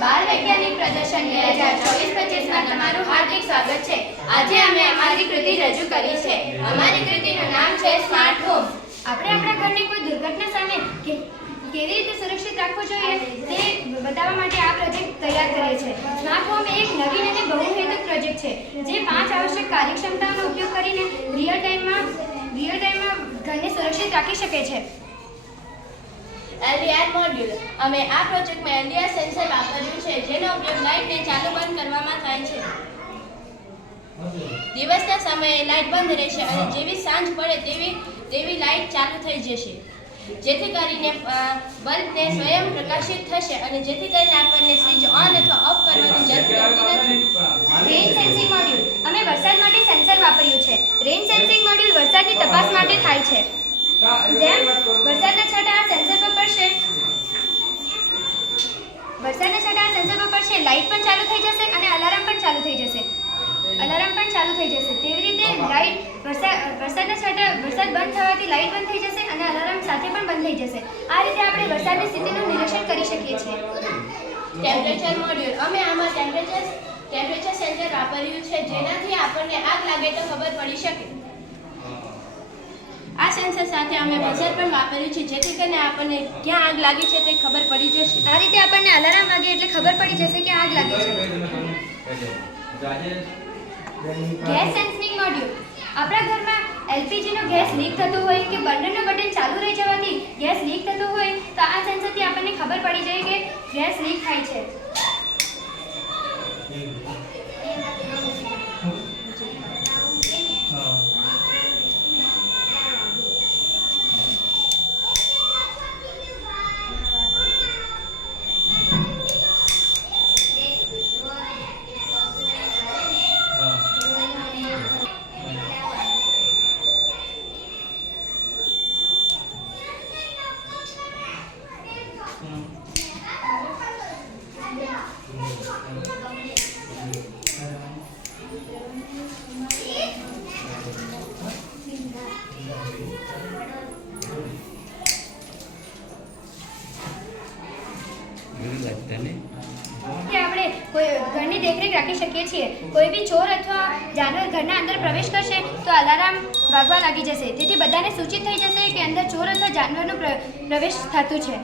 બાળ વૈજ્ઞાનિક પ્રદર્શન 2024-25માં તમારું હાર્દિક સ્વાગત છે। આજે અમે અમારી કૃતિ રજૂ કરી છે। અમારી કૃતિનું નામ છે સ્માર્ટ હોમ। આપણે આપણા ઘરને કોઈ દુર્ઘટના સામે કેવી રીતે સુરક્ષિત રાખવું જોઈએ તે બતાવવા માટે આ પ્રોજેક્ટ તૈયાર કરીએ છીએ। સ્માર્ટ હોમ એ એક નવીન અને બહુહેતુક પ્રોજેક્ટ છે જે 5 આવશ્યક કાર્યક્ષમતાઓનો ઉપયોગ કરીને રિયલ ટાઈમમાં ઘરને સુરક્ષિત રાખી શકે છે। LDR મોડ્યુલ અમે આ પ્રોજેક્ટમાં LDR સેન્સર વાપર્યું છે જેનો ઉપયોગ લાઇટને ચાલુ બંધ કરવામાં થાય છે। દિવસના સમયે લાઇટ બંધ રહેશે અને જેવી સાંજ પડે તેવી લાઇટ ચાલુ થઈ જશે જેથી કરીને બલ્બને સ્વયં પ્રકાશિત થશે અને જેથી કરીને આપણને સ્વિચ ઓન અથવા ઓફ કરવાની જરૂર પડતી નથી। રેન સેન્સિંગ મોડ્યુલ અમે વરસાદ માટે સેન્સર વાપર્યું છે। રેન સેન્સિંગ મોડ્યુલ વરસાદની તપાસ માટે થાય છે। જેમ વરસાદના છાંટા આ સેન્સર પર પડશે લાઇટ પણ ચાલુ થઈ જશે અને અલાર્મ પણ ચાલુ થઈ જશે તેવી રીતે વરસાદ બંધ થવાથી લાઇટ બંધ થઈ જશે અને અલાર્મ સાથે પણ બંધ થઈ જશે। આ રીતે આપણે વરસાદની સ્થિતિનું નિરીક્ષણ કરી શકીએ છીએ। ટેમ્પરેચર મોડ્યુલ અમે આમાં ટેમ્પરેચર સેન્સર વાપર્યું છે જેનાથી આપણને આગ લાગે તો ખબર પડી શકે। આ સેન્સર સાથે અમે બઝર પણ વાપર્યું છે જેથી કરીને આપણને ક્યાં આગ લાગી છે તે ખબર પડી જશે। આ રીતે આપણને અલાર્મ વાગે એટલે ખબર પડી જશે કે આગ લાગી છે। ગેસ સેન્સિંગ મોડ્યુલ આપણા ઘરમાં એલપીજી નો ગેસ લીક થતો હોય કે બર્નરનું બટન ચાલુ રહી જવાથી ગેસ લીક થતો હોય તો આ સેન્સરથી આપણને ખબર પડી જાય કે ગેસ લીક થાય છે। આપણે ઘરની દેખરેખ રાખી શકીએ છીએ। કોઈ બી ચોર અથવા જાનવર ઘરના અંદર પ્રવેશ કરશે તો અલાર્મ વાગવા લાગી જશે તેથી બધાને સૂચિત થઈ જશે કે અંદર ચોર અથવા જાનવરનો પ્રવેશ થતું છે।